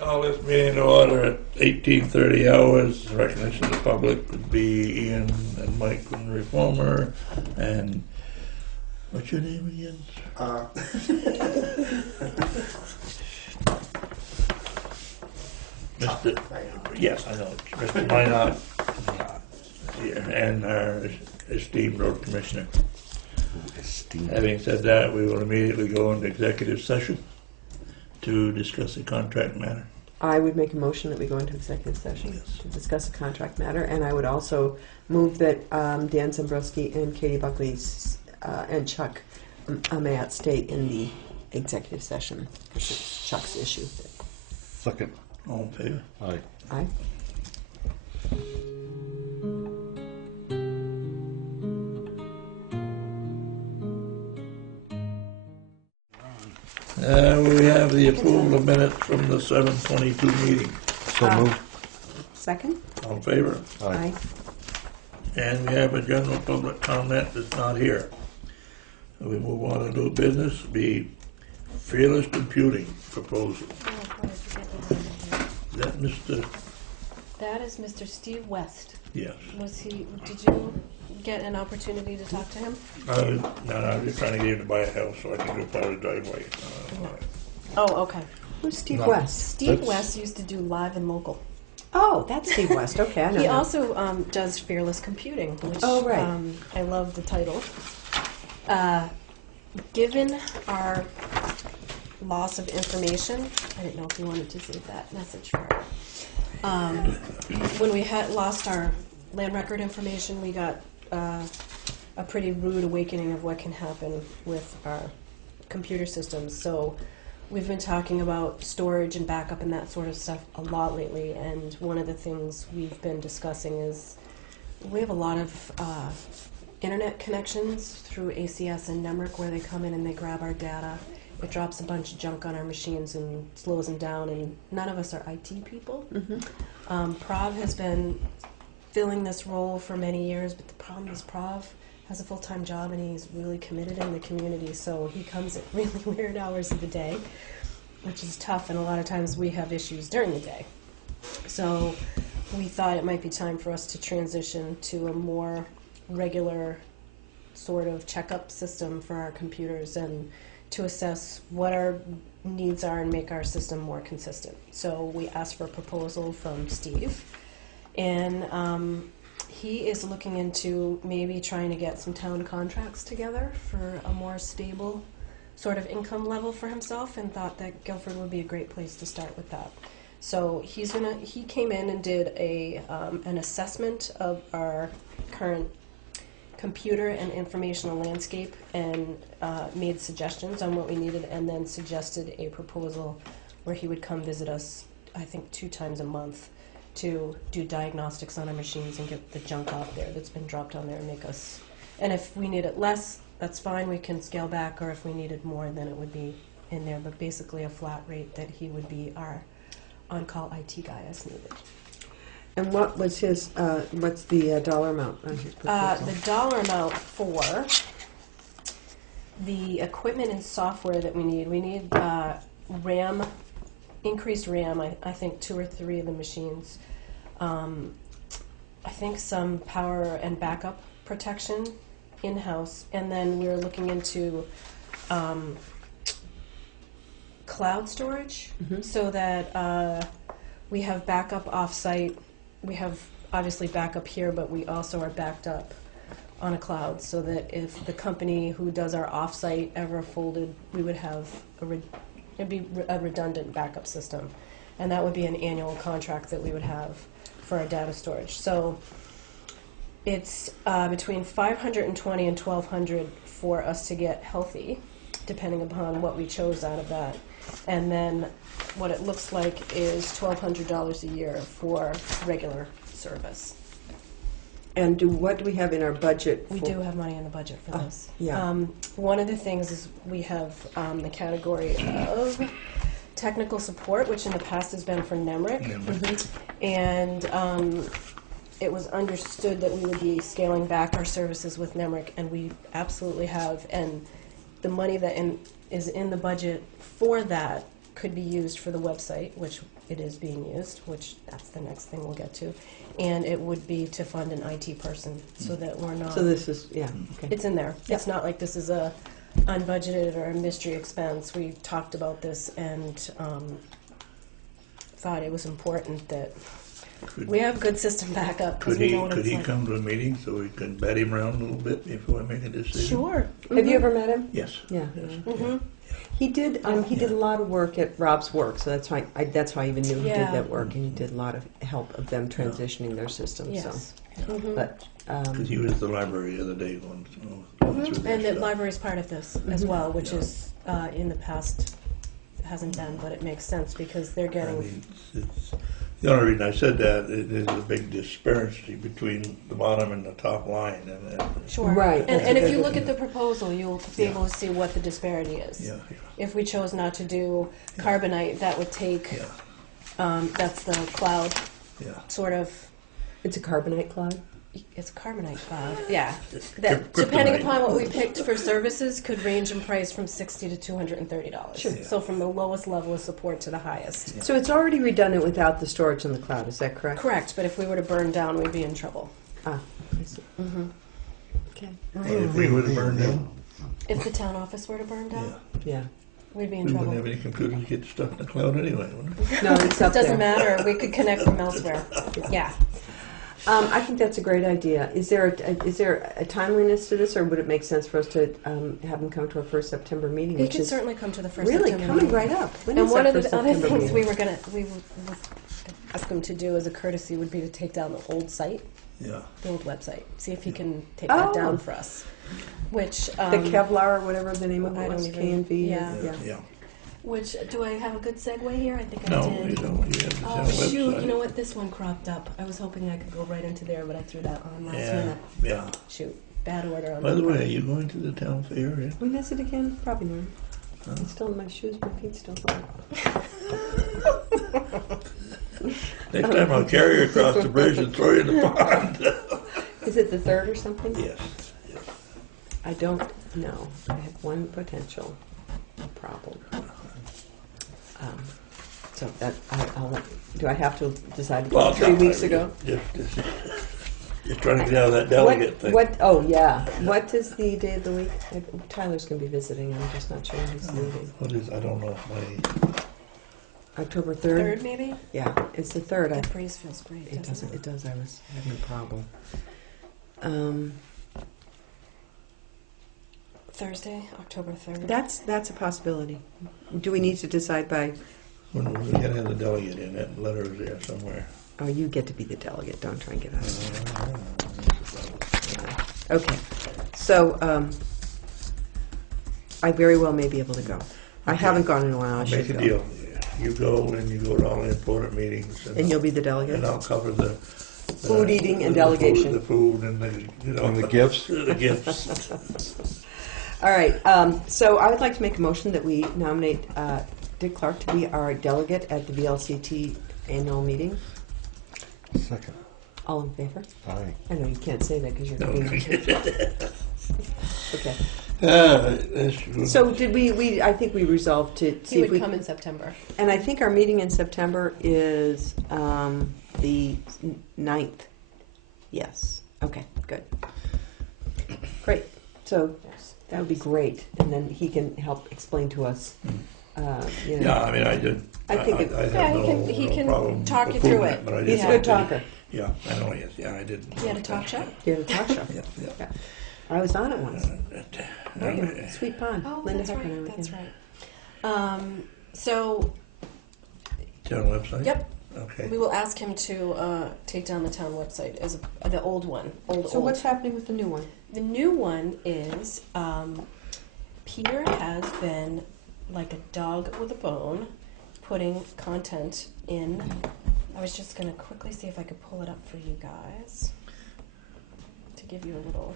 Call this meeting to order at 18:30 hours. Recognition of the public would be Ian and Mike from the Reformer. And what's your name again? Mr. Yes, I know. Mr. Minot here, and our esteemed road commissioner. Having said that, we will immediately go into executive session to discuss a contract matter. I would make a motion that we go into executive session to discuss a contract matter, and I would also move that Dan Zambrowski and Katie Buckley and Chuck Mayat stay in the executive session. This is Chuck's issue. Second. All in favor? Aye. Aye. We have the approval of minutes from the 7/22 meeting. So moved. Second? All in favor? Aye. And we have a general public comment that's not here. So we move on to new business, be fearless computing proposal. Is that Mr.? That is Mr. Steve West. Yes. Did you get an opportunity to talk to him? No, I'm just trying to get him to buy a house so I can do part of the driveway. Oh, okay. Who's Steve No. West? Steve West used to do live and local. Oh, that's Steve West. Okay, I know He him. also does fearless computing, which Oh, right. I love the title. Given our loss of information, I didn't know if you wanted to save that message for her. When we had lost our land record information, we got a pretty rude awakening of what can happen with our computer systems. So we've been talking about storage and backup and that sort of stuff a lot lately, and one of the things we've been discussing is we have a lot of internet connections through ACS and Nemrick where they come in and they grab our data. It drops a bunch of junk on our machines and slows them down, and none of us are IT people. Mm-hmm. Prav has been filling this role for many years, but the problem is Prav has a full-time job and he's really committed in the community, so he comes at really weird hours of the day, which is tough, and a lot of times we have issues during the day. So we thought it might be time for us to transition to a more regular sort of checkup system for our computers and to assess what our needs are and make our system more consistent. So we asked for a proposal from Steve, and he is looking into maybe trying to get some town contracts together for a more stable sort of income level for himself, and thought that Guilford would be a great place to start with that. So he came in and did an assessment of our current computer and informational landscape and made suggestions on what we needed, and then suggested a proposal where he would come visit us, I think 2 times a month, to do diagnostics on our machines and get the junk off there that's been dropped on there and make us, and if we need it less, that's fine, we can scale back, or if we needed more, then it would be in there, but basically a flat rate that he would be our on-call IT guy as needed. And what was his, what's the dollar amount on his proposal? The dollar amount for the equipment and software that we need RAM, increased RAM, I think 2 or 3 of the machines. I think some power and backup protection in-house, and then we're looking into cloud storage, so that we have backup off-site. We have obviously backup here, but we also are backed up on a cloud, so that if the company who does our off-site ever folded, we would have It'd be a redundant backup system. And that would be an annual contract that we would have for our data storage. So it's between $520 and $1,200 for us to get healthy, depending upon what we chose out of that. And then what it looks like is $1,200 a year for regular service. And what do we have in our budget? We do have money in the budget for this. Yeah. One of the things is we have the category of technical support, which in the past has been for NEMRIC. And it was understood that we would be scaling back our services with NEMRIC, and we absolutely have. And the money that is in the budget for that could be used for the website, which it is being used, which that's the next thing we'll get to. And it would be to fund an IT person, so that we're not... So this is, yeah, okay. It's in there. Yep. It's not like this is a unbudgeted or a mystery expense. We talked about this and thought it was important that we have good system backup, because we know what Could it's he like. come to a meeting so we can bat him around a little bit before I make a decision? Sure. Have you ever met him? Yes. Yeah. Mm-hmm. He did. He did a lot of work at Rob's work, so that's why I even knew he Yeah. did that work, and he did a lot of help of them transitioning their system. Yes. So, Mhm. but Because he was at the library the other day going through Mhm. their And the stuff. library is part of this as well, which is in the past hasn't been, but it makes sense because they're I getting... mean, the only reason I said that is there's a big disparity between the bottom and the top line. And Sure. Right, And, that's and a if good you look thing. at the proposal, you'll be able to see what the disparity is. yeah, If we chose not to do carbonite, that would take, yeah, that's the cloud yeah. sort of, it's a carbonite cloud. it's a carbonite cloud, yeah. It's That, kryptonite. depending upon what we picked for services, could range in price from $60 to $230. Sure. So from the lowest level of support to the highest. Yeah. So it's already redundant without the storage in the cloud. Is that correct? Correct, but if we were to burn down, we'd be in trouble. Ah, I see. Mm-hmm. Okay. If we would have burned down, If the town office were to burn down, Yeah. we'd be we in wouldn't trouble. have any computers to get stuff in the cloud anyway, would we? No, it's up Doesn't there. matter, we could connect from elsewhere. Yeah. I think that's a great idea. Is there a timeliness to this, or would it make sense for us to have them come to our first September meeting? He which could is certainly come to the first really September coming meeting. right up. When And is one that of the first other September things meeting? we would ask him to do as a courtesy would be to take down the old site, Yeah. the old website. See if he can take that Oh. down for us. Which The Kevlar or whatever the name of I it don't was, even- K&V. yeah. Yeah. Which do I have a good segue here? I think I No, did. you don't. You have to Oh have a shoot! website. You know what? This one cropped up. I was hoping I could go right into there, but I threw that on last Yeah, minute. yeah. Shoot! Bad order on By the my way, part. are you going to the town fair? Yeah? When is it again? Probably not. Huh? I'm still in my shoes. My feet still hurt. Next time I'll carry you across the bridge and throw you in the pond. Is it the 3rd or something? Yes. I don't know. I have one potential problem. So that I'll let. Do I have to decide to go Well, 3 weeks ago? Just trying to get out of that delegate thing. What? Oh yeah. What is the day of the week? Tyler's going to be visiting. I'm just not sure when he's leaving. What is? I don't know. October 3rd. Third, maybe. Yeah, it's the 3rd. That breeze feels great. It doesn't. It does. I was having a problem. Thursday, October 3rd. That's a possibility. Do we need to decide by? When we gotta have the delegate in, that letter is there somewhere. Oh, you get to be the delegate. Don't try and get us. Uh, Okay. So I very well may be able to go. I Okay. haven't gone in a while. I should Make a go. deal. You go and you go to all the important meetings. And you'll be the delegate. And I'll cover the Food eating and delegation. The food and the And the gifts? The gifts. All right. So I would like to make a motion that we nominate Dick Clark to be our delegate at the VLCT annual meeting. Second. All in favor? Aye. I know you can't say that because you're. No. Okay. That's good. So did we? I think we resolved to see He if would we. come in September. And I think our meeting in September is the 9th. Yes. Okay, good. Great. So that would be great. And then he can help explain to us. You know. Yeah, I mean, I did. I think it- I have Yeah, no, he no can problem talk you approving through it. But I He's just a good thought that- talker. Yeah, I know he is. Yeah, I did. He had a talk show? He had a talk show. Yeah, yeah. Yeah. I was on it once. Right. Sweet Pond. Oh, Linda that's Heck and I right. were That's there. right. So, Town website? yep, Okay. we will ask him to take down the town website as the old one. So what's happening with the new one? The new one is Peter has been like a dog with a bone, putting content in. I was just going to quickly see if I could pull it up for you guys to give you a little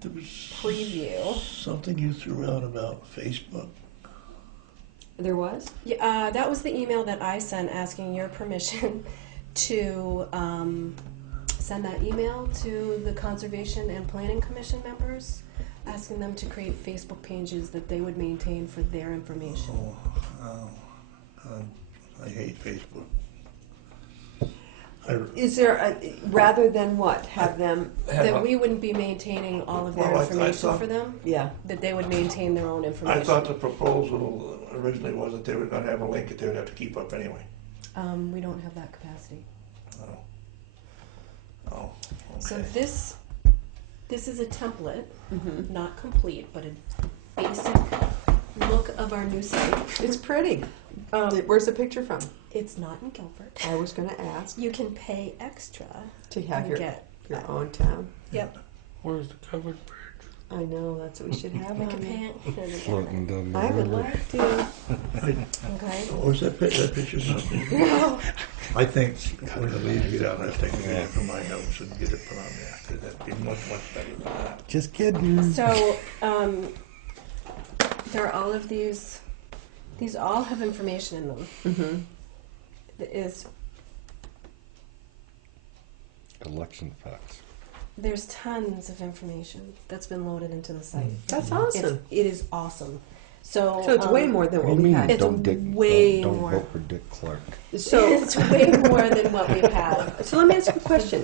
There was preview. something you threw out about Facebook. There was? Yeah, that was the email that I sent asking your permission to send that email to the Conservation and Planning Commission members, asking them to create Facebook pages that they would maintain for their information. I hate Facebook. Is there rather than what? Have them? That we wouldn't be maintaining all of their Well, I information thought- for them, Yeah. that they would maintain their own information. I thought the proposal originally was that they were going to have a link that they would have to keep up anyway. We don't have that capacity. Oh, okay. So this is a template, Mm-hmm. not complete, but a basic look of our new site. It's pretty. Where's the picture from? It's not in Guilford. I was going to ask You can pay extra to have and your get. own town. Yep. Where's the covered bridge? I know, that's what we should have We can on pay there. it. Floating down the I would river. like to. Okay. What was that picture? That picture's not there. I think when the leaves get out, I think we get it from my house and get it put on there, because that'd be much, much better than that. Just kidding. So there are all of these. These all have information in them. Mm-hmm. That is Election facts. there's tons of information that's been loaded into the site. That's awesome. It is awesome. So So it's way more than What do what you we mean? had. It's Don't way don't more. vote for Dick Clark. So, it's way more than what we've had. so let me ask you a question.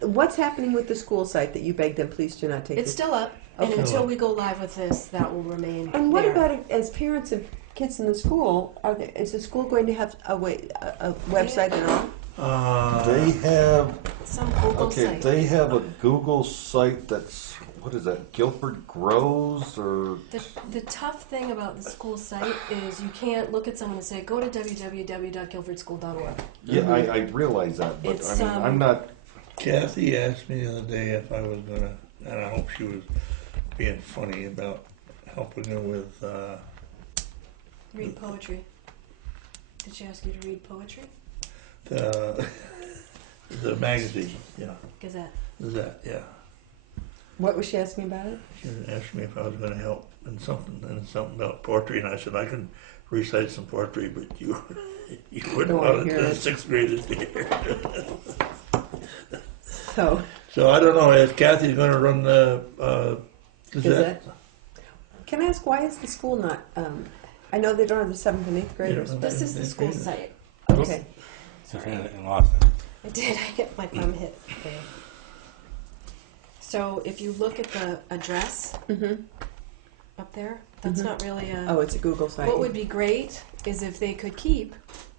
What's happening with the school site that you begged them please do not take It's this? still up, and Okay. until we go live with this, that will remain. And what there. about it, as parents of kids in the school? Is the school going to have a website and all? They have Some Google site? They have a Google site that's what is that? Guilford Grows or The tough thing about the school site is you can't look at someone and say, go to www.guilfordschool.org. yeah, I realize that, but It's, I mean I'm not. Kathy asked me the other day if I was gonna, and I hope she was being funny about helping her with, Read poetry. Did she ask you to read poetry? the magazine, yeah. Gazette. Is that, yeah. What was she asking about it? She asked me if I was gonna help in something about poetry, and I said, I can recite some poetry, but you wouldn't Don't wanna want hear the it. 6th graders to hear. So, So I don't know, is Kathy gonna run the, Gazette? Can I ask why is the school not? I know they don't have the 7th and 8th graders. Yeah. This is the school Okay. site. Okay. In Austin. I did. I hit my thumb hit there. So if you look at the address Mm-hmm. up there, that's Mhm. not really a. Oh, it's a Google site. What would be great is if they could keep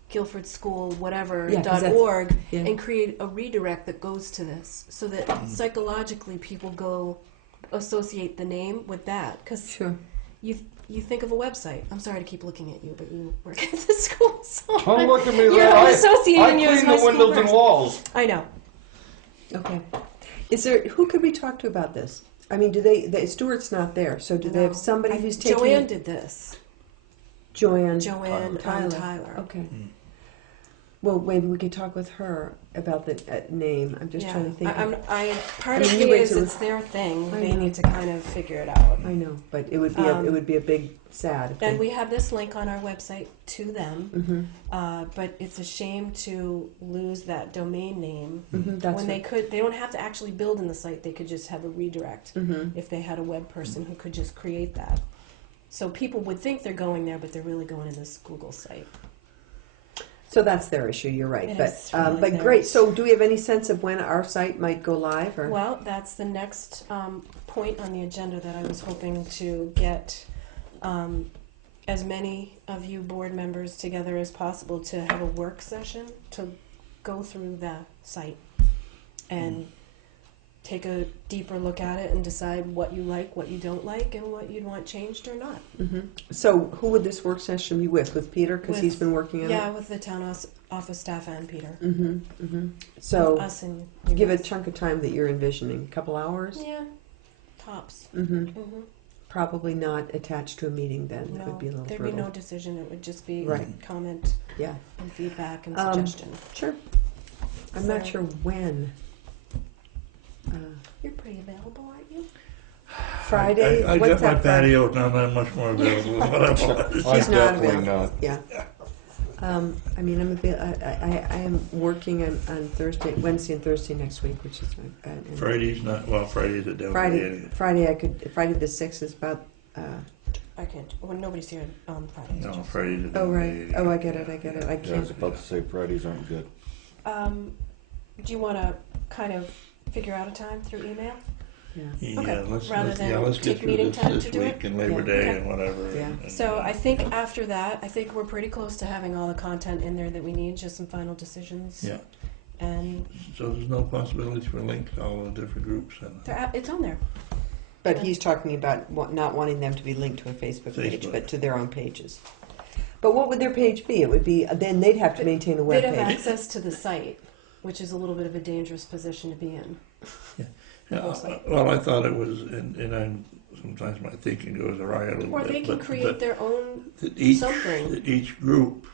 Guilford School whatever Yeah, 'cause that's- .org yeah. and create a redirect that goes to this, so that psychologically people go associate the name with that. Because Sure. you think of a website. I'm sorry to keep looking at you, but you work at the school, so Don't look at me You're like associating I you as clean my the school windows and person. walls. I know. Okay. Is there? Who could we talk to about this? I mean, do they? Stuart's not there, so do they have somebody who's taking? Joanne did this. Joanne. Joanne Tyler. Tyler. Okay. Well, maybe we could talk with her about the name. I'm just trying to think. Part I of mean, me you wait is till- it's their thing. I They know. need to kind of figure it out. I know, but it would be it would be a big sad. If And we have this link on our website to them, Mm-hmm. but it's a shame to lose that domain name. Mm-hmm. That's When they don't have to actually build in the site. They could just have a redirect Mm-hmm. if they had a web person who could just create that. So people would think they're going there, but they're really going to this Google site. So that's their issue. You're right, It but is really but theirs. great. So do we have any sense of when our site might go live? Or Well, that's the next point on the agenda that I was hoping to get as many of you board members together as possible to have a work session to go through the site and take a deeper look at it and decide what you like, what you don't like, and what you'd want changed or not. So who would this work session be with? With Peter, because he's been working on Yeah, it? with the town office staff and Peter. So Us and give a guys. chunk of time that you're envisioning. A couple hours? Yeah, tops. Probably not attached to a meeting then. That No, would be a little there'd brutal. be no decision. It would just be Right. comment Yeah, and feedback and Um, suggestion. sure. I'm not So- sure when. You're pretty available, aren't you? Friday? I What's got my that Friday? patio now, and I'm much more available than what I was. I'm He's not definitely available. not. Yeah. I mean, I am working on Thursday, Wednesday, and Thursday next week, which is my and Friday's not, well, Friday's a devil. Friday I could. Friday the 6th is about. I can't. Well, nobody's here on Fridays. No, just- Friday's a Oh devil. right. Oh, I get it. I Yeah, I can't. was about to say Fridays aren't good. Do you want to kind of figure out a time through email? Yeah. Yeah, Okay. let's Rather than let's get take through meeting this time this to do week it? and Labor Yeah. Day Okay. and whatever. Yeah. and- So I think after that, I think we're pretty close to having all the content in there that we need, just some final decisions. Yeah. And So there's no possibility for links to all the different groups and it's on there. But he's talking about not wanting them to be linked to a Facebook page, Facebook. but to their own pages. But what would their page be? It would be then they'd have to maintain a web They'd have page. access to the site, which is a little bit of a dangerous position to be in. well, I thought it was, and I'm sometimes my thinking goes awry a little Or bit. they can create their own that each something. that each group,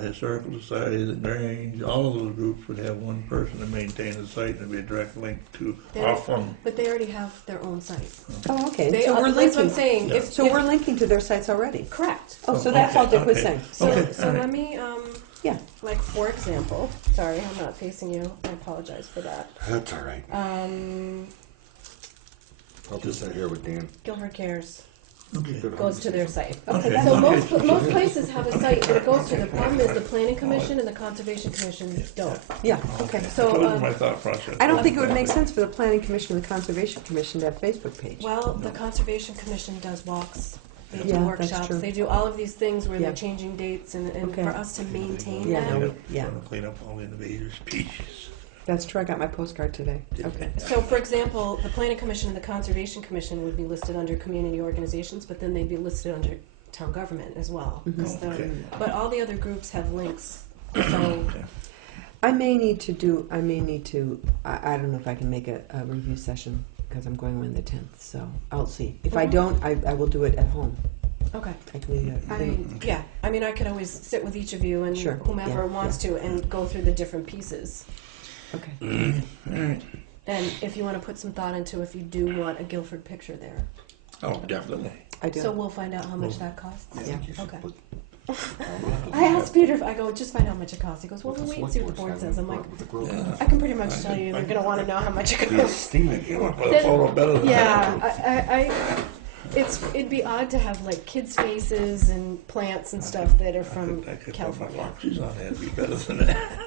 Historical Society, the Grange, all of those groups would have one person to maintain the site, and there'd be a direct link to They- our fund. But they already have their own site. Oh, okay. They, So we're that's what I'm linking. saying. Yeah. So we're linking to their sites already. Correct. Oh, so that's all Dick was okay. saying. So, Okay, so all right. let me, Yeah. like for example, sorry, I'm not facing you. I apologize for that. That's all right. I'll just sit here with Dan. Guilford Cares Okay. goes to their site. Okay. So Okay. most places have a site that it goes to. The problem is the Planning Commission and the Conservation Commission don't. Yeah. Okay. So, That was my thought process. I don't think it would make sense for the Planning Commission and the Conservation Commission to have a Facebook page. Well, the Conservation Commission does walks. They do Yeah, that's workshops. true. They do all of these things where Yeah. they're changing dates, and Okay. for us to maintain Yeah, that. no, yeah. Want to clean up all the invaders' species. That's true. I got my postcard today. Okay. So, for example, the Planning Commission and the Conservation Commission would be listed under community organizations, but then they'd be listed under town government as well. 'Cause the- Okay. But all the other groups have links. So, I may need to. I don't know if I can make a review session because I'm going away on the 10th. So I'll see. If I Mhm. don't, I will do it at home. okay. I can leave it. Yeah, I mean, I could always sit with each of you and Sure, whomever yeah, wants to and go through the different pieces. Okay. All right. And if you want to put some thought into if you do want a Guilford picture there. Oh, definitely. I do. So we'll find out how much that costs. Yeah. Okay. I asked Peter if I go, just find out how much it costs. He goes, well, we'll wait and see what the board says. I'm like, Yeah. I can pretty much tell you they're going to want to know how much it costs. You want to put a photo better than Yeah, that. it'd be odd to have like kids' faces and plants and stuff that are from I could put my California. foxes on there, it'd be better than that.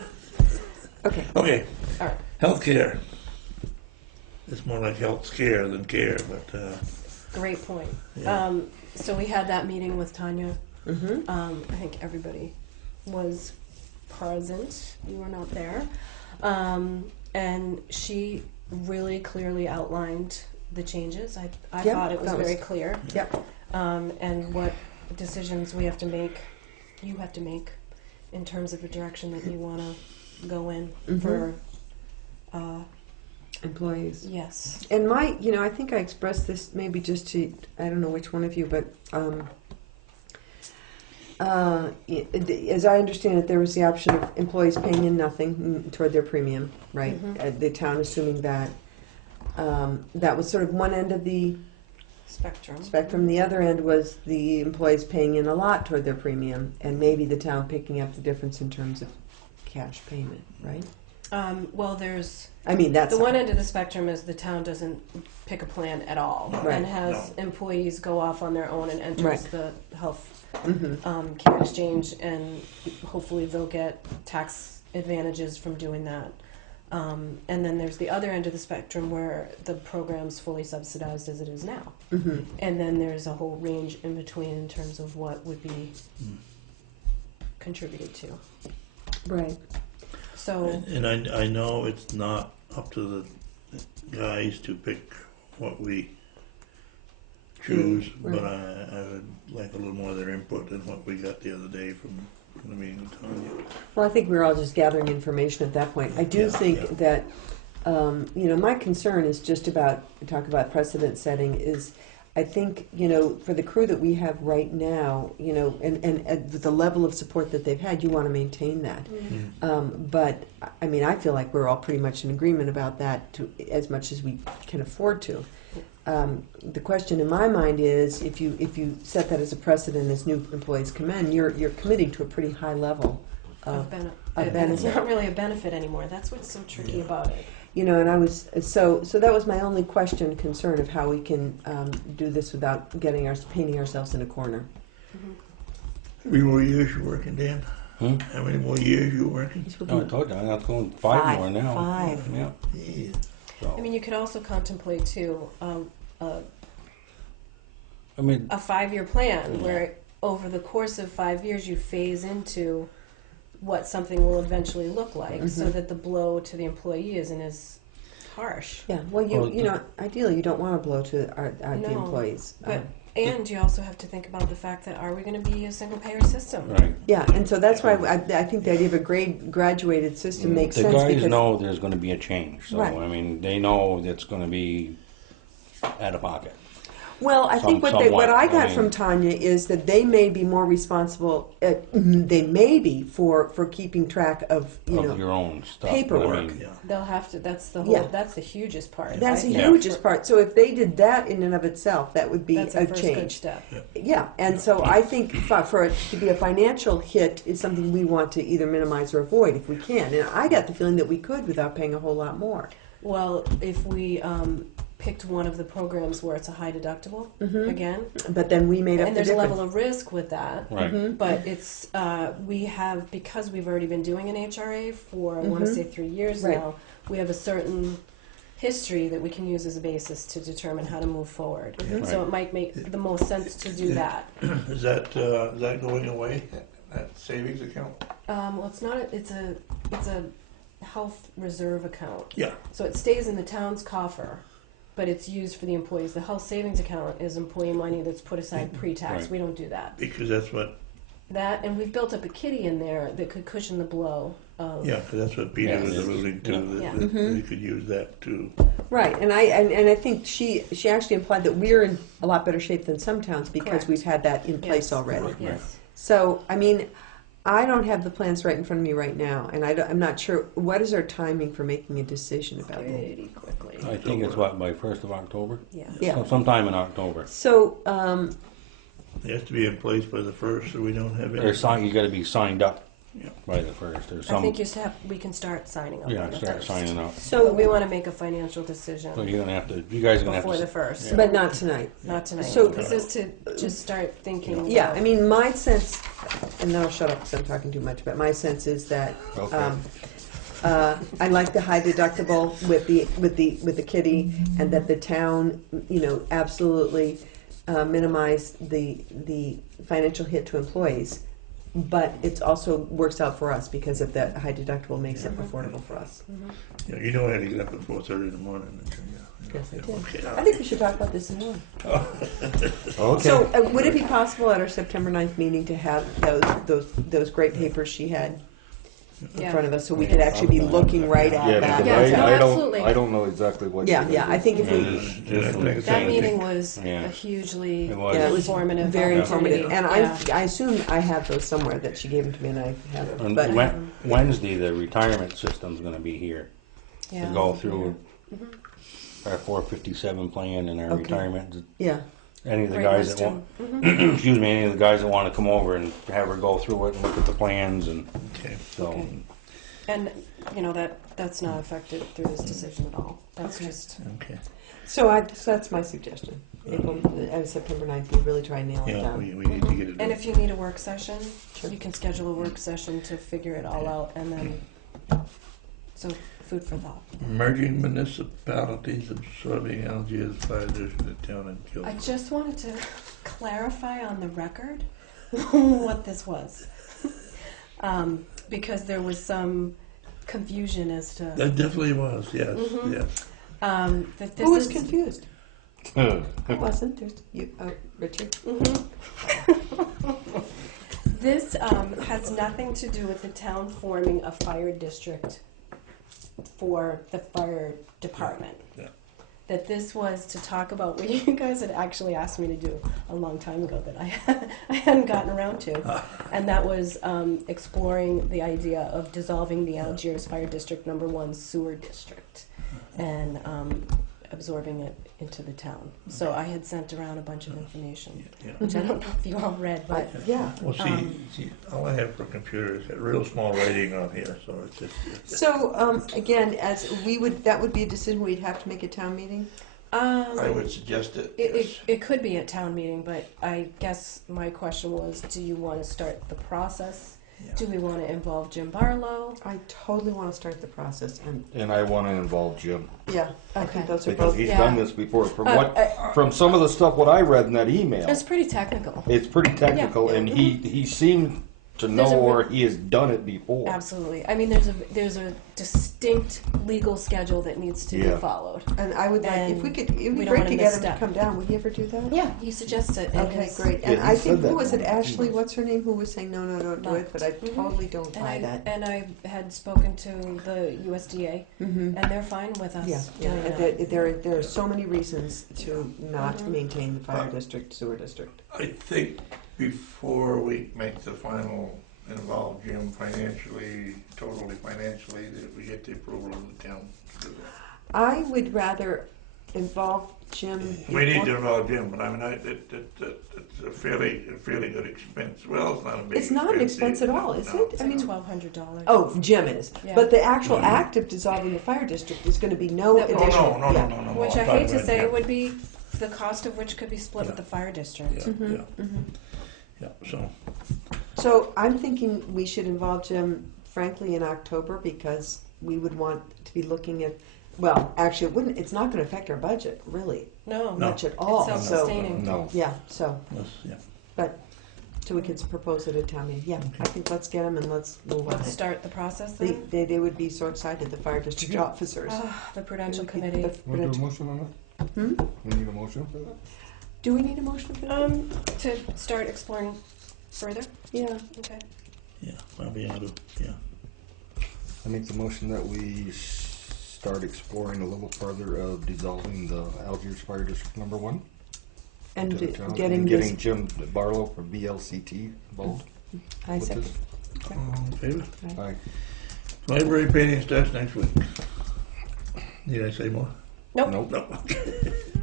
Okay. Okay, All right, healthcare. It's more like health scare than care, but, great point. Yeah. So we had that meeting with Tanya. Mm-hmm. I think everybody was present. You were not there. And she really clearly outlined the changes. I Yep, thought it was that was- very clear. Yep. And what decisions we have to make, you have to make, in terms of the direction that you want to go in Mhm. for, Employees. yes. And I think I expressed this maybe just to, I don't know which one of you, but as I understand it, there was the option of employees paying in nothing toward their premium, right? Mhm. The town assuming that. That was sort of one end of the Spectrum. spectrum. The other end was the employees paying in a lot toward their premium, and maybe the town picking up the difference in terms of cash payment, right? Well, there's I mean, that's the one end of the spectrum is the town doesn't pick a plan at all Right. and has employees go off on their own and enters Right. the health Mm-hmm. care exchange, and hopefully they'll get tax advantages from doing that. And then there's the other end of the spectrum where the program's fully subsidized as it is now. Mm-hmm. And then there's a whole range in between in terms of what would be contributed to. Right. So, and I know it's not up to the guys to pick what we choose, Right. but I would like a little more of their input than what we got the other day from the meeting with Tanya. Well, I think we were all just gathering information at that point. I do Yeah, think yeah. that, my concern is just about, talk about precedent setting, is I think, for the crew that we have right now, and with the level of support that they've had, you want to maintain that. But, I mean, I feel like we're all pretty much in agreement about that as much as we can afford to. The question in my mind is, if you set that as a precedent as new employees come in, you're committing to a pretty high level of benefit. benefit. It's not really a benefit anymore. That's what's so tricky about it. And I was so that was my only concern of how we can do this without painting ourselves in a corner. How many more years you working, Dan? How many more years you working? No, I told you, I'm not going 5 more now. 5. Yeah. Yeah. So, I mean, you could also contemplate too I mean, a 5-year plan where over the course of 5 years you phase into what something will eventually look like, so that the blow to the employee isn't as harsh. Yeah. Well, ideally, you don't want to blow to the No, employees. But and you also have to think about the fact that are we going to be a single payer system? right. Yeah, and so that's why I think the idea of a graduated system makes The sense. guys because know there's going to be a change, so Right. I mean, they know it's going to be out of pocket. Well, I think what somewhat, I got I mean- from Tanya is that they may be more responsible. They may be for keeping track of Of your own stuff. paperwork. I mean, Yeah. They'll have to. That's the whole. Yeah. That's the hugest part. That's I the think. hugest part. So if they did that in and of itself, that would be That's a a first good change. step. Yeah, and so I think for it to be a financial hit is something we want to either minimize or avoid if we can. And I got the feeling that we could without paying a whole lot more. Well, if we picked one of the programs where it's a high deductible again, But then we made up and the there's a difference. level of risk with that. Right. But it's we have, because we've already been doing an HRA for I want to say 3 years Right. now. We have a certain history that we can use as a basis to determine how to move forward. So it might make the most sense to do that. Is that going away? That savings account? Well, it's not. It's a health reserve account. Yeah. So it stays in the town's coffer, but it's used for the employees. The health savings account is employee money that's put aside pre-tax. Right. We don't do that. Because that's what. And we've built up a kitty in there that could cushion the blow of. Yeah, because that's what Peter Yeah, was it is. alluding to. Yeah. That we could use that too. Right, and I think she actually implied that we're in a lot better shape than some towns because Correct. we've had that in place Yes. already. Yes. So, I mean, I don't have the plans right in front of me right now, and I'm not sure, what is our timing for making a decision about that? Pretty quickly. I think it's what, by 1st of October? Yeah. Yeah. So sometime in October. So, It has to be in place by the 1st, so we don't have any. You got to be signed up Yeah. by the 1st. Or I some. think we can start signing up. Yeah, on the start first. signing up. But so, we want to make a financial decision So you're gonna have to. You guys are gonna have before to. the first. Yeah. but not tonight. Not tonight. So- This is to just start thinking. Yeah, about- I mean, my sense, and then I'll shut up because I'm talking too much, but my sense is that Okay. I like the high deductible with the kitty, and that the town, absolutely minimize the financial hit to employees. But it also works out for us because of that high deductible makes it affordable for us. Yeah, you know I had to get up at 4:30 in the morning. Yes, I did. Okay. I think we should talk about this some more. Okay. So, would it be possible at our September 9th meeting to have those great papers she had in Yeah. front of us, so we could actually be looking right at yeah, that? because Yeah, no, I absolutely. don't know exactly what. Yeah, you're yeah. gonna I do. think if we, Yeah, I think That same meeting thing. was Yeah. a hugely It was. yeah, it was informative. very opportunity. informative, and Yeah. I assume I have those somewhere that she gave them to me, and I have it. And But Wednesday, the retirement system's going to be here Yeah. to go through our 457 plan and our Okay. retirement. yeah, Any of the Great guys that wisdom. want, excuse me, any of the guys that want to come over and have her go through it and look at the plans and Okay. so. Okay. And that's not affected through this decision at all. That's Okay. just Okay. so that's my suggestion. September 9th, we really try and nail it Yeah, down. we need to get it. And if you need a work session, Sure. you can schedule a work session to figure it all out, and then so food for thought. Merging municipalities absorbing Algiers by the town and I Guilford. just wanted to clarify on the record what this was, because there was some confusion as to That definitely was, yes, Mhm. yeah. that this Who was is confused? I wasn't. There's you, Richard. This has nothing to do with the town forming a fire district for the fire department. Yeah. That this was to talk about what you guys had actually asked me to do a long time ago that I hadn't gotten around to. And that was exploring the idea of dissolving the Algiers Fire District Number 1 sewer district and absorbing it into the town. So I had sent around a bunch of information, Yeah. which I don't know if you all read, but Yeah. Well, see, all I have for computer is a real small writing on here, so it's just. So again, as we would, that would be a decision we'd have to make at town meeting. I would suggest it. Yes. It could be at town meeting, but I guess my question was, do you want to start the process? Yeah. Do we want to involve Jim Barlow? I totally want to start the process, and And I want to involve Jim yeah, I Okay. think those are because both. he's Yeah. done this before. From Uh, from some of the stuff what I read in that email, It's pretty technical. it's pretty technical, Yeah. and he seemed to There's know a or he has done it before. Absolutely. I mean, there's a distinct legal schedule that needs to Yeah. be followed. And I would like if we could. It would we be don't great wanna to get him misstep. to come down. Would he ever do that? Yeah, he suggests it. in Okay, his- great. Yeah, And he I said think that who was it? one. Ashley, what's her name? Who was saying no, don't do it. But I Mhm. totally don't And buy that. I had spoken to the USDA, Mm-hmm. and they're fine with us Yeah, doing yeah. it. There are so many reasons to not Mhm. maintain the fire district, sewer district. I think before we make the final involve Jim totally financially, that we get the approval of the town. to do it. I would rather involve Jim. We need to before- involve Jim, but I mean, it's a fairly good expense. Well, it's not a big It's not an expense at either. all, is No. it? It's I like mean, $1,200. oh, Jim is. Yeah. But the actual Mhm. act of dissolving the fire district is going to be no That would- additional. No, yeah. Which I'm I talking hate to about say Jim. would be the cost of which could be split Yeah. with the fire district. Yeah, Mhm, yeah, mhm. yeah, so, So I'm thinking we should involve Jim, frankly, in October because we would want to be looking at. Well, actually, it wouldn't. It's not going to affect our budget really No, No. much at all. it's So self-sustaining. No. yeah, so yeah. but so we can propose it at town meeting. Yeah, I think let's get them and let's move on. Let's it. start the process They, then. they would be so excited, the fire district officers. The Prudential It would be Committee. the Want to do a prudential- motion on that? Hmm? We need a motion for that? Do we need a motion for that? To start exploring further. Yeah. Okay. Yeah, I'll be able to, yeah. I make the motion that we start exploring a little further of dissolving the Algiers Fire District Number 1. And to the town, getting and this. getting Jim Barlow from VLCT involved. I with second. this. All in favor? Aye. Library painting starts next week. Need I say more? Nope. Nope. No.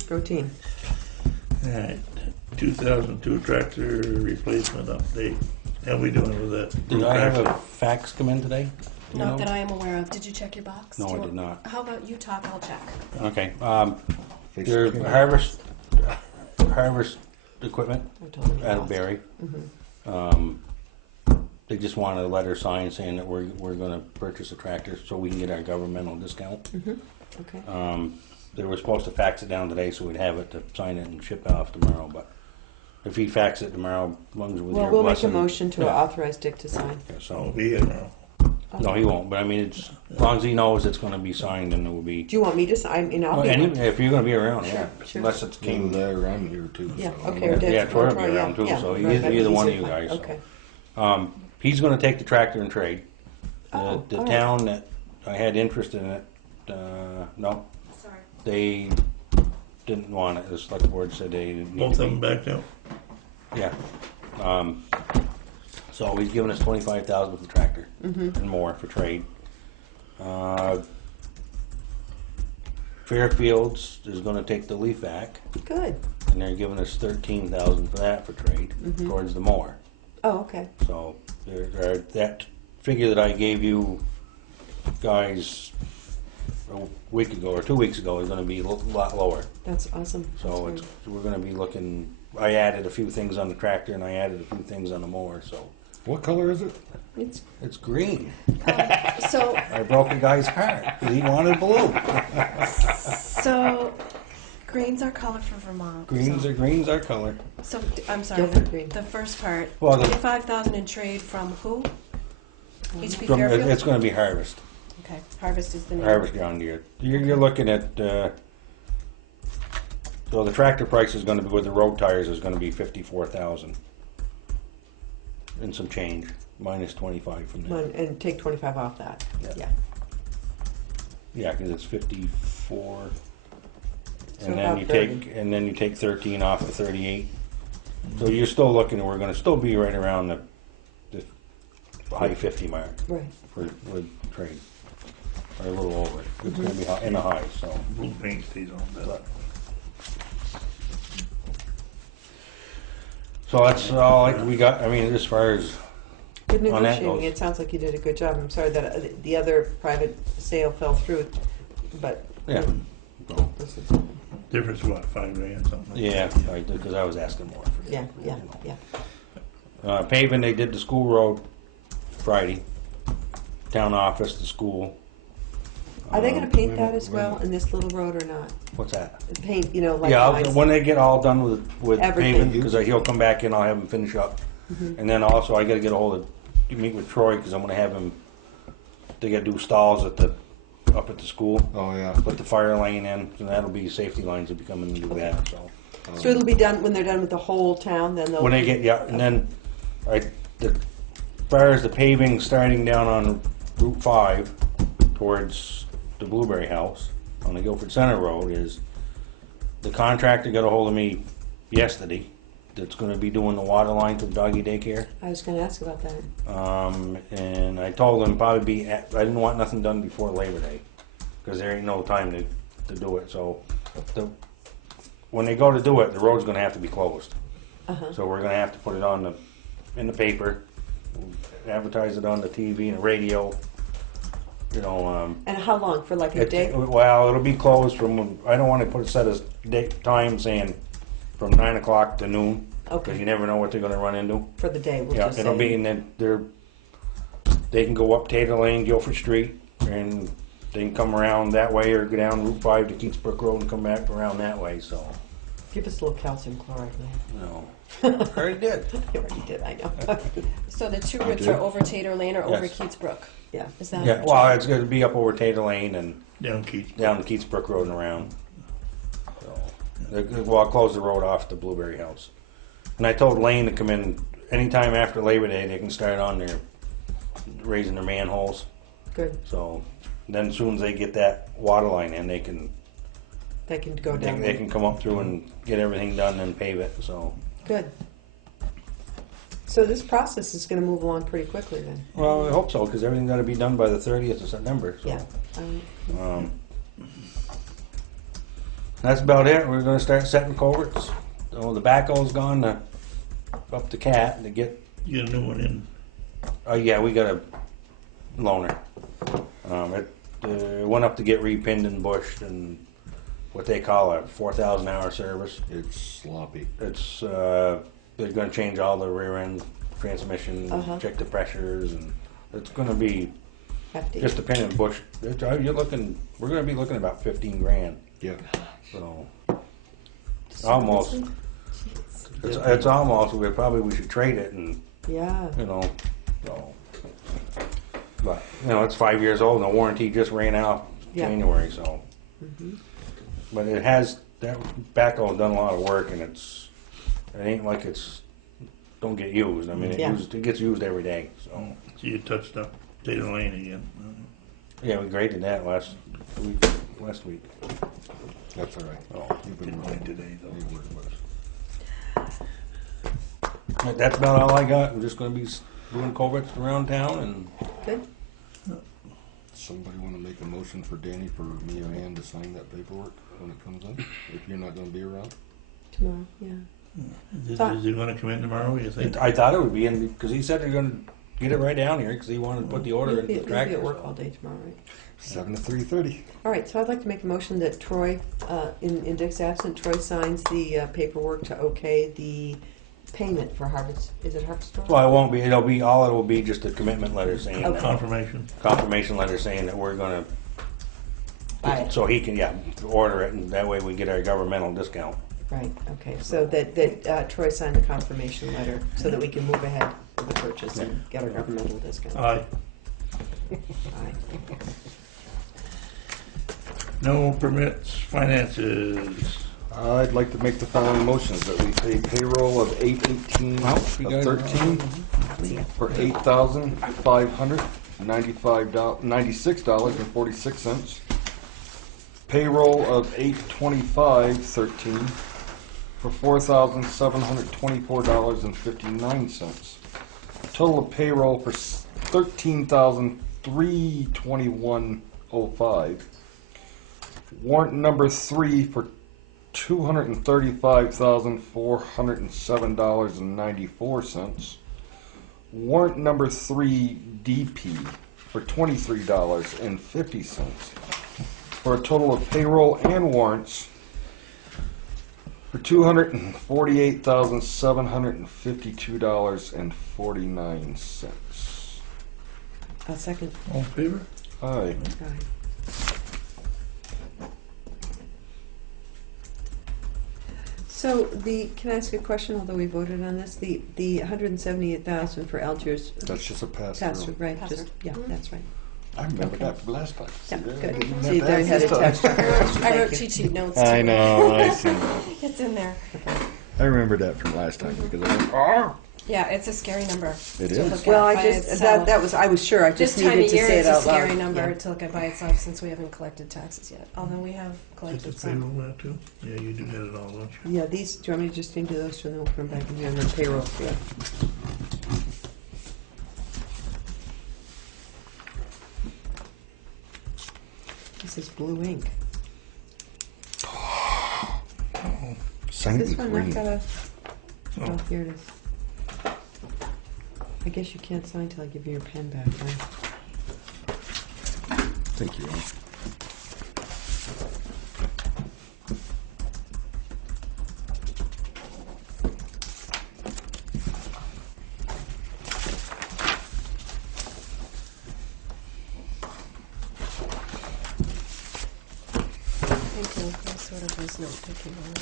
Routine. All right, 2002 tractor replacement update. How we doing with that? Did I have a fax come in today? Do you Not know? that I am aware of. Did you check your box? No, Do you I want- did not. How about you talk? I'll check. Okay, Fix their it. harvest equipment I totally out of lost. Barry. Mhm. They just wanted a letter signed saying that we're gonna purchase a tractor so we can get our governmental discount. Mhm. Okay. They were supposed to fax it down today so we'd have it to sign it and ship it off tomorrow, but if he fax it tomorrow, as long as with Well, your we'll make a blessing. motion to Yeah. authorize Dick to sign. Yeah, I'll so, be here now. no, he won't, but I mean, it's, as long as he knows it's gonna be signed and it will be. Do you want me to sign? I mean, I'll Well, be. and if you're gonna be around, yeah, Sure. unless it's Came came. there, I'm here too. Yeah, so okay, or I'm- Dick. Yeah, Troy will Troy, be around too, yeah, so right, either that'd be one of easy you to find. guys. so. Okay. He's gonna take the tractor and trade. Oh, The all right. town that I had interest in it, no, Sorry. they didn't want it. The select board said they didn't need Both to of them be. back now? Yeah. So he's giving us 25,000 for the tractor Mhm. and more for trade. Fairfields is gonna take the leaf vac, Good. and they're giving us 13,000 for that for trade Mhm. towards the mower. Oh, okay. So that figure that I gave you guys a week ago or 2 weeks ago is going to be a lot lower. That's awesome. So That's we're going to be looking. I added a few things on the tractor and I added a few things on the mower. So What color is it? great. It's it's green. So, I broke a guy's heart because he wanted blue. so green's our color for Vermont. Greens are color. So I'm sorry. Guilford green. The first part. Well, the- 25,000 in trade from who? HP From, Fairfield. it's going to be harvest. Okay, Harvest is the name. Harvest John Deere. You're looking at, so the tractor price is gonna be, with the road tires, is gonna be 54,000. And some change, minus 25 from that. And take 25 off that. Yeah. Yeah. Yeah, because it's 54. So And then about you 30. take, and then you take 13 off of 38. So you're still looking, we're gonna still be right around the high 50 mark Right. with trade. Or a little over it. It's gonna be in the high, so. Blue paint stays on that. So that's all we got. I mean, as far as Good On that negotiating. goes. It sounds like you did a good job. I'm sorry that the other private sale fell through, but yeah, so, this is, Difference of what, $5,000 something? Like yeah, that? because I was asking more. For yeah, it, yeah, you know. yeah. Paving, they did the school road Friday. Town office, the school. Are they going to paint wait a that minute, as wait a well minute. in this little road or not? What's that? Paint, you know, like Yeah, lines. when they get all done with Everything. paving, because he'll come back in, I'll have him finish up. Mhm. And then also, I got to get a hold of, meet with Troy, because I'm going to have him. They got to do stalls up at the school. Oh, yeah. Put the fire lane in, and that'll be safety lines will be coming to do that. So So it'll be done when they're done with the whole town. Then they'll. when they get and then as far as the paving starting down on Route 5 towards the Blueberry House on the Guilford Center Road is the contractor got a hold of me yesterday. That's going to be doing the water line to the doggy daycare. I was going to ask about that. And I told him probably I didn't want nothing done before Labor Day because there ain't no time to do it. So when they go to do it, the road's going to have to be closed. Uh-huh. So we're going to have to put it in the paper, advertise it on the TV and the radio. You know. And how long? For like a day? Well, it'll be closed from. I don't want to put a set of time saying from 9 o'clock to noon. Okay. Because you never know what they're going to run into. For the day, we'll Yeah, just it'll say. be, and then they can go up Tater Lane, Guilford Street, and they can come around that way or go down Route 5 to Keatsbrook Road and come back around that way, so, Give us a little calcium chloride, man. no. I already did. You already did, I know. So the two routes are over Tater Lane or over Yes. Keatsbrook? Yeah. Is that? Yeah, well, it's going to be up over Tater Lane and Down Keats. down to Keatsbrook Road and around. So, well, I'll close the road off to Blueberry House. And I told Lane to come in anytime after Labor Day, they can start on their, raising their manholes. Good. So, then as soon as they get that water line in, they can They can go down. They can come up through and get everything done and pave it, so. Good. So this process is going to move along pretty quickly then. Well, I hope so, because everything's gotta be done by the 30th of September, so. Yeah. Um, That's about it, we're gonna start setting culverts. So the backhoe's gone up the cat to get, You get a new one in. yeah, we got a loaner. It went up to get repinned and bushed and what they call a 4,000 hour service. It's sloppy. It's they're going to change all the rear end transmission, Uh-huh. check the pressures, and it's going to be Hefty. just a pin and bush. We're going to be looking about 15 grand. Yeah. So almost, it's almost. We should trade it, and Yeah. you know, so. But you know, it's 5 years old, and the warranty just ran out Yeah. January, so. Mhm. But it has, that backhoe's done a lot of work, and it ain't like don't get used. I mean, Yeah. it gets used every day, so. So you touched up Tater Lane again. Yeah, we graded that last week. That's all right. Oh. You've been Didn't running like today, though. Any work with us. But that's about all I got. We're just gonna be doing culverts around town, and Good. Somebody want to make a motion for Danny for me or Ann to sign that paperwork when it comes in? If you're not going to be around? Tomorrow, yeah. Is he gonna come in tomorrow, you think? I thought it would be in, because he said they're gonna get it right down here, because he wanted to put the order You'll in be, the you'll be tractor. at work so. all day tomorrow, right? 7 to 3:30. All right, so I'd like to make a motion that Troy, in Dick's absence, Troy signs the paperwork to okay the payment for Harvest. Is it Harvest Store? Well, it won't be. It will be just a commitment letter saying, Okay. Confirmation. confirmation letter saying that we're gonna, Buy it. so he can, order it, and that way we get our governmental discount. Right, okay, so that Troy signed the confirmation letter so that we can move ahead with the purchase and get our governmental discount. Aye. Aye. No permits, finances. I'd like to make the following motions that we pay payroll of $818 Well, we of got- 13 for $8,596.46. Payroll of $825.13 for $4,724.59. Total of payroll for $13,321.05. Warrant number 3 for $235,407.94. Warrant number 3 DP for $23.50. For a total of payroll and warrants for $248,752.49. I'll second. All in favor? Aye. Aye. So can I ask a question, although we voted on this? The $178,000 for Algiers That's just a pass pass-through, through. right? Pass-through. Just, yeah, Mhm. that's right. I remember Okay. that from last time. Yeah, I good. didn't have See, to there you ask had a this text. time. I wrote Thank you. cheat sheet notes. I too. know, I see. It's in there. I remember that from last time because I went, oh! Yeah, it's a scary number. It to is. look Well, at I by just, itself. that was, I was sure, I This just time needed of to year say it is a out loud. scary number Yeah. to look at by itself since we haven't collected taxes yet. Although we have Is collected this some. payroll now too? Yeah, you do that it all, don't you? Yeah, these, do you want me to just do those two and then we'll come back in here and then payroll? Yeah. This is blue ink. Sign Is it this in one not green. got a, Oh. oh, here it is. I guess you can't sign till I give you your pen back, right? Thank you. Thank you. I sort of was note taking on.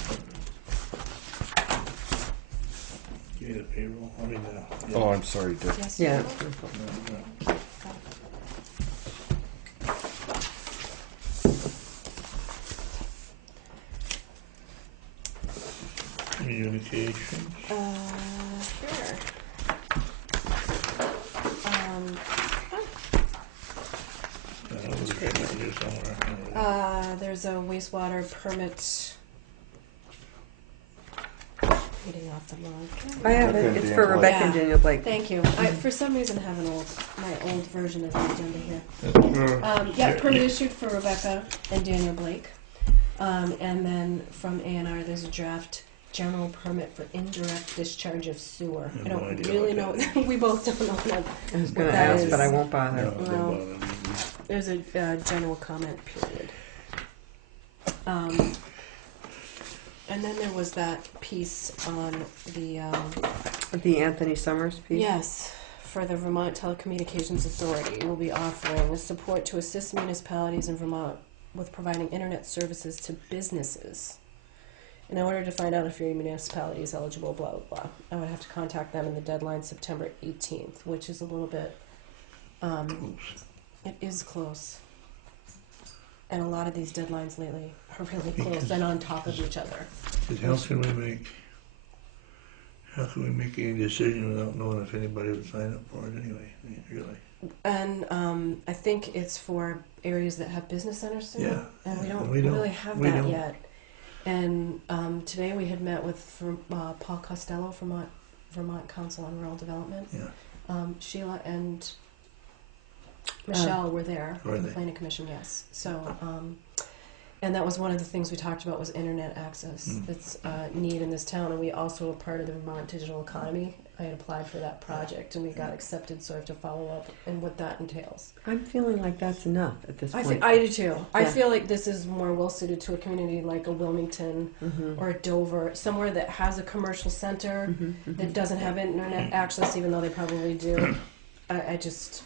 Give me the payroll. I mean, yeah. Oh, I'm sorry, Dick. Yes. Yeah. you it's will. wonderful. Communication. Here. Um, It's here somewhere. there's a wastewater permit. Reading off the log. I have Rebecca it, and it's Dan for Blake. Rebecca and Yeah. Daniel Blake. Thank you. I, for some reason, have my old version of the agenda here. That's Yeah, permit issued for Rebecca and Daniel Blake. And then from A&R, there's a draft general permit for indirect discharge of sewer. I have I no don't idea really what know. that We both don't know what I was gonna That ask, but I is- won't bother. No, don't Well, bother me. there's a general comment period. And then there was that piece on the The Anthony Summers piece? yes, for the Vermont Telecommunications Authority will be offering support to assist municipalities in Vermont with providing internet services to businesses. In order to find out if your municipality is eligible, blah, blah, blah, I would have to contact them, and the deadline September 18th, which is a little bit, Oops. it is close. And a lot of these deadlines lately are really close and on top of each other. Because how can we make any decision without knowing if anybody would sign up for it anyway? I mean, really? And I think it's for areas that have business centers soon. Yeah. And we don't We don't. really have We that don't. yet. And today we had met with Paul Costello from Vermont Council on Rural Development. Yeah. Sheila and Michelle were there Were from the they? Planning Commission, yes. So, and that was one of the things we talked about was internet access. Mm. It's a need in this town, and we also are part of the Vermont Digital Economy. I had applied for that project, and we got accepted, so I have to follow up and what that entails. I'm feeling like that's enough at this I point. think I do too. I Yeah. feel like this is more well suited to a community like a Wilmington Mhm. or a Dover, somewhere that has a commercial center Mhm, mhm. that doesn't have internet access, even though they probably do. I just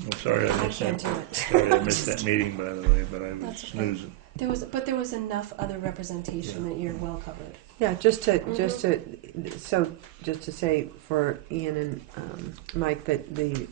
I'm sorry I I missed can't that. do it. Sorry I missed that meeting, by the way, but I was That's okay. snoozing. There was enough other representation that you're well covered. Yeah, just to say for Ian and Mike that the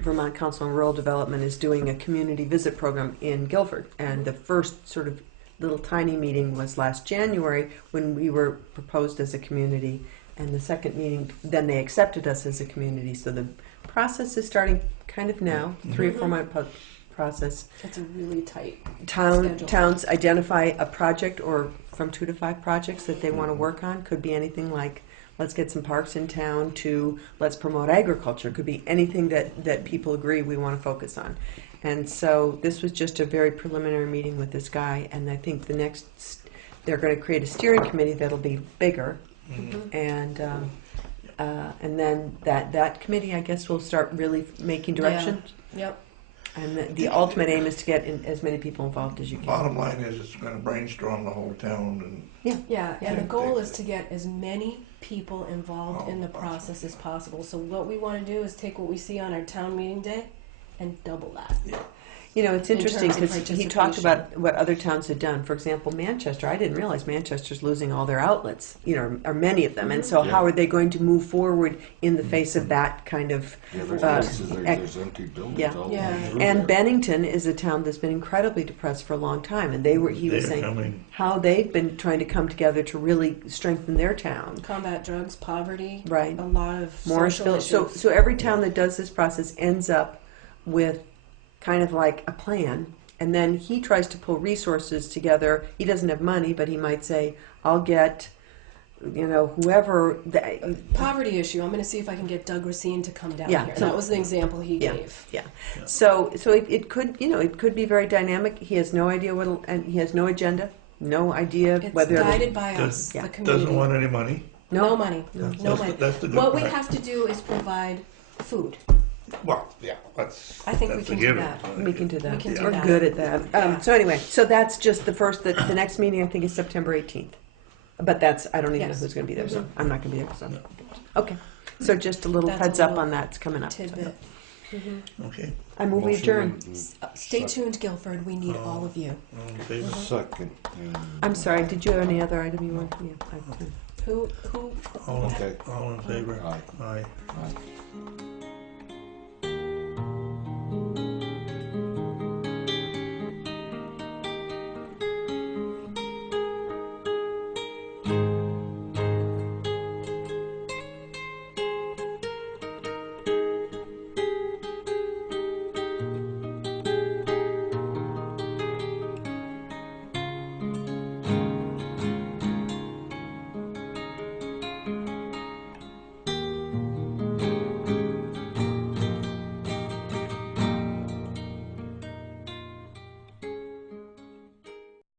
Vermont Council on Rural Development is doing a community visit program in Guilford, and the first sort of little tiny meeting was last January when we were proposed as a community, and the second meeting then they accepted us as a community. So the process is starting kind of now, 3 or 4 month process. It's a really tight schedule. Towns identify a project or from 2 to 5 projects that they want to work on. Could be anything like let's get some parks in town to let's promote agriculture. Could be anything that people agree we want to focus on. And so this was just a very preliminary meeting with this guy, and I think the next they're going to create a steering committee that'll be bigger, and then that committee I guess will start really making direction. Yeah. Yep. And the ultimate aim is to get as many people involved as you can. Bottom line is it's going to brainstorm the whole town and Yeah, and the goal is to get as many people involved in the process as possible. So what we want to do is take what we see on our town meeting day and double that. yeah. You know, it's In interesting terms of because he talked about what other towns had done. For example, Manchester. I didn't realize Manchester's losing all their outlets, you know, or many of them. And so how are they going to move forward in the face of that kind of... Yeah, there's places there's empty buildings yeah. all Yeah. through And there. Bennington is a town that's been incredibly depressed for a long time. And he was They're saying coming. how they've been trying to come together to really strengthen their town. Combat drugs, poverty, Right. a lot of social Morrisville. issues. So every town that does this process ends up with kind of like a plan, and then he tries to pull resources together. He doesn't have money, but he might say, "I'll get, you know, whoever." Poverty issue. I'm going to see if I can get Doug Racine to come down Yeah, here. so- That was the example he Yeah. gave. Yeah. So it could, you know, it could be very dynamic. He has no idea and he has no agenda, no idea It's whether it'll- guided by Does- us, yeah. the community. Doesn't want any money. No money. No. No That's money. that's the good What we part. have to do is provide food. Well, yeah, that's I think we that's can a do given. that. We can do that. We can do We're that. good at that. Yeah. So anyway, so that's just the first. The next meeting I think is September 18th, but that's I don't even know Yes. who's going to be there, so Mhm. I'm not going to be there. So okay, so just a little That's a heads up little on that. It's coming up. Tidbit. Okay, I move we Motion adjourn. and Stay tuned, Guilford. We need all of you. all in favor? Second. And I'm sorry. Did you have any other item you wanted? Yeah. Who? All in, Okay. all in favor? Aye. Aye. Aye.